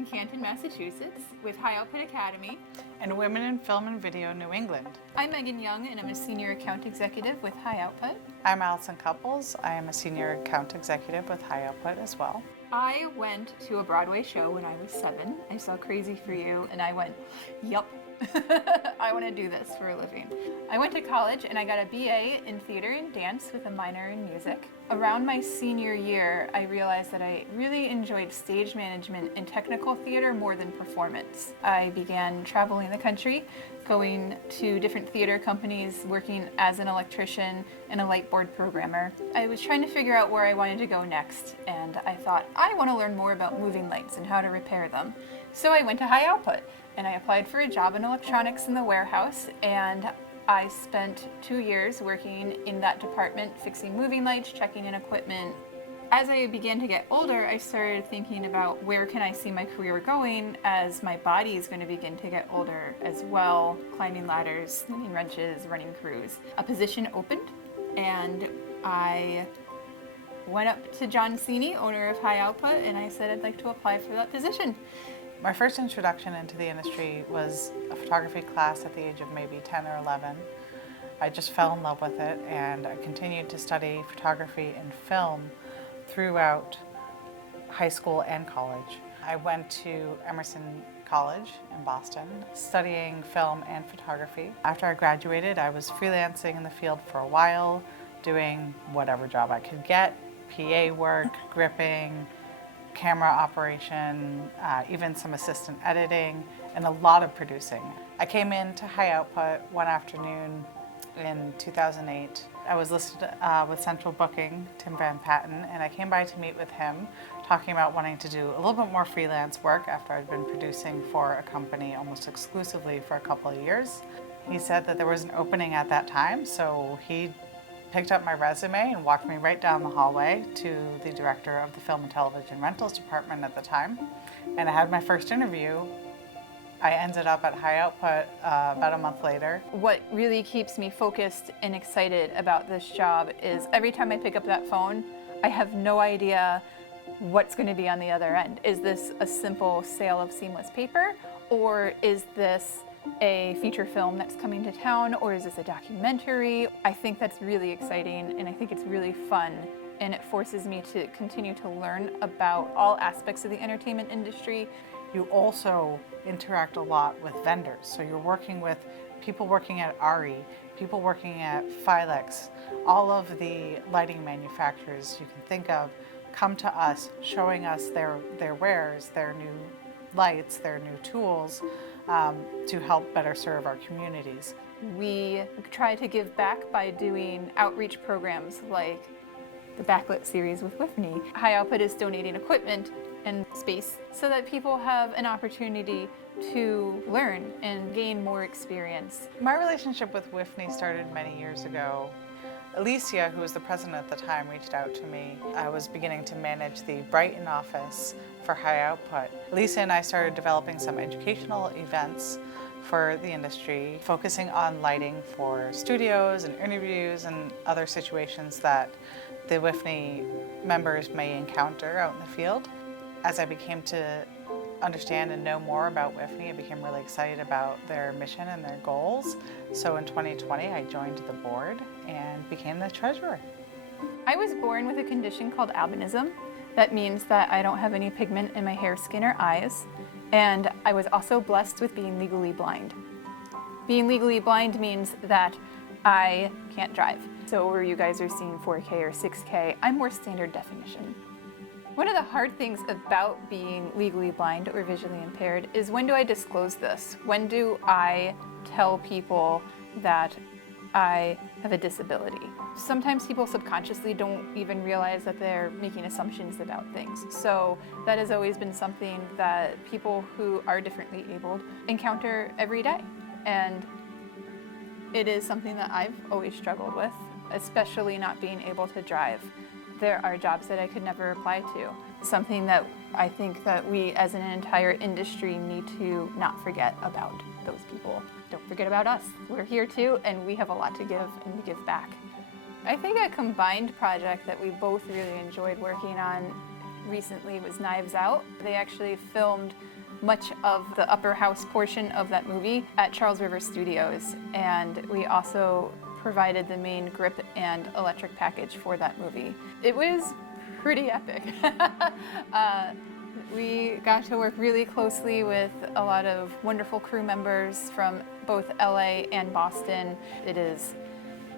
in Canton, Massachusetts with High Output Academy. And Women in Film and Video New England. I'm Meghan Young and I'm a Senior Account Executive with High Output. I'm Alison Cupples. I am a Senior Account Executive with High Output as well. I went to a Broadway show when I was 7. I saw Crazy for You and I went, yup, I want to do this for a living. I went to college and I got a BA in theater and dance with a minor in music. Around my senior year, I realized that I really enjoyed stage management and technical theater more than performance. I began traveling the country, going to different theater companies, working as an electrician and a light board programmer. I was trying to figure out where I wanted to go next, and I thought, I want to learn more about moving lights and how to repair them. So I went to High Output, and I applied for a job in electronics in the warehouse, and I spent 2 years working in that department, fixing moving lights, checking in equipment. As I began to get older, I started thinking about where can I see my career going as my body is going to begin to get older as well, climbing ladders, slinging wrenches, running crews. A position opened, and I went up to John Cini, owner of High Output, and I said I'd like to apply for that position. My first introduction into the industry was a photography class at the age of maybe 10 or 11. I just fell in love with it, and I continued to study photography and film throughout high school and college. I went to Emerson College in Boston, studying film and photography. After I graduated, I was freelancing in the field for a while, doing whatever job I could get, PA work, gripping, camera operation, even some assistant editing, and a lot of producing. I came into High Output one afternoon in 2008. I was listed with Central Booking, Tim Van Patten, and I came by to meet with him, talking about wanting to do a little bit more freelance work after I'd been producing for a company almost exclusively for a couple of years. He said that there was an opening at that time, so he picked up my resume and walked me right down the hallway to the director of the Film and Television Rentals department at the time. And I had my first interview. I ended up at High Output about a month later. What really keeps me focused and excited about this job is every time I pick up that phone, I have no idea what's going to be on the other end. Is this a simple sale of seamless paper, or is this a feature film that's coming to town, or is this a documentary? I think that's really exciting, and I think it's really fun, and it forces me to continue to learn about all aspects of the entertainment industry. You also interact a lot with vendors, so you're working with people working at RE, people working at Filex, all of the lighting manufacturers you can think of come to us, showing us their wares, their new lights, their new tools, to help better serve our communities. We try to give back by doing outreach programs like the Backlit series with WIFVNE. High Output is donating equipment and space so that people have an opportunity to learn and gain more experience. My relationship with WIFVNE started many years ago. Alicia, who was the president at the time, reached out to me. I was beginning to manage the Brighton office for High Output. Alicia and I started developing some educational events for the industry, focusing on lighting for studios and interviews and other situations that the WIFVNE members may encounter out in the field. As I became to understand and know more about WIFVNE, I became really excited about their mission and their goals. So in 2020, I joined the board and became the treasurer. I was born with a condition called albinism. That means that I don't have any pigment in my hair, skin, or eyes. And I was also blessed with being legally blind. Being legally blind means that I can't drive. So where you guys are seeing 4K or 6K, I'm more standard definition. One of the hard things about being legally blind or visually impaired is, when do I disclose this? When do I tell people that I have a disability? Sometimes people subconsciously don't even realize that they're making assumptions about things. So that has always been something that people who are differently abled encounter every day. And it is something that I've always struggled with, especially not being able to drive. There are jobs that I could never apply to. Something that I think that we as an entire industry need to not forget about those people. Don't forget about us. We're here too, and we have a lot to give, and we give back. I think a combined project that we both really enjoyed working on recently was Knives Out. They actually filmed much of the upper house portion of that movie at Charles River Studios, and we also provided the main grip and electric package for that movie. It was pretty epic. We got to work really closely with a lot of wonderful crew members from both LA and Boston. It is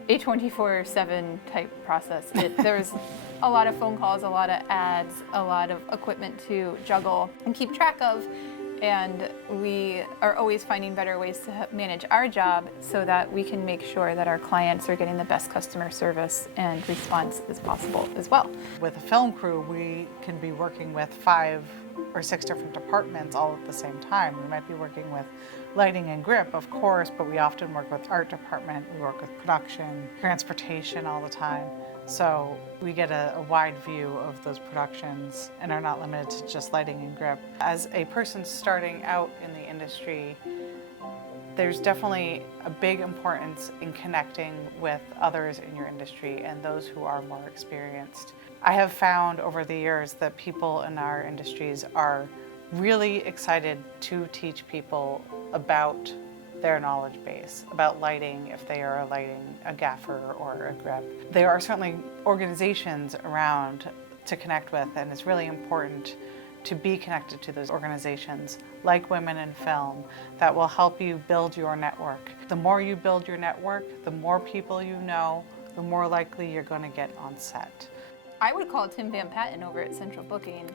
a 24/7 type process. There's a lot of phone calls, a lot of ads, a lot of equipment to juggle and keep track of. And we are always finding better ways to manage our job so that we can make sure that our clients are getting the best customer service and response as possible as well. With a film crew, we can be working with 5 or 6 different departments all at the same time. We might be working with lighting and grip, of course, but we often work with art department, we work with production, transportation all the time. So we get a wide view of those productions and are not limited to just lighting and grip. As a person starting out in the industry, there's definitely a big importance in connecting with others in your industry and those who are more experienced. I have found over the years that people in our industries are really excited to teach people about their knowledge base, about lighting if they are a gaffer or a grip. There are certainly organizations around to connect with, and it's really important to be connected to those organizations like Women in Film that will help you build your network. The more you build your network, the more people you know, the more likely you're going to get on set. I would call Tim Van Patten over at Central Booking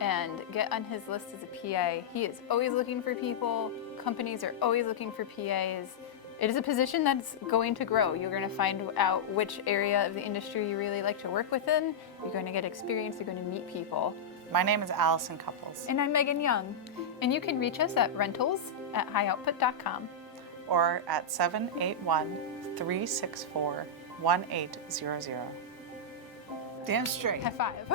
and get on his list as a PA. He is always looking for people. Companies are always looking for PAs. It is a position that's going to grow. You're going to find out which area of the industry you really like to work within. You're going to get experience. You're going to meet people. My name is Alison Cupples. And I'm Meghan Young. And you can reach us at rentals@highoutput.com. Or at 781-364-1800. Dance straight. High five.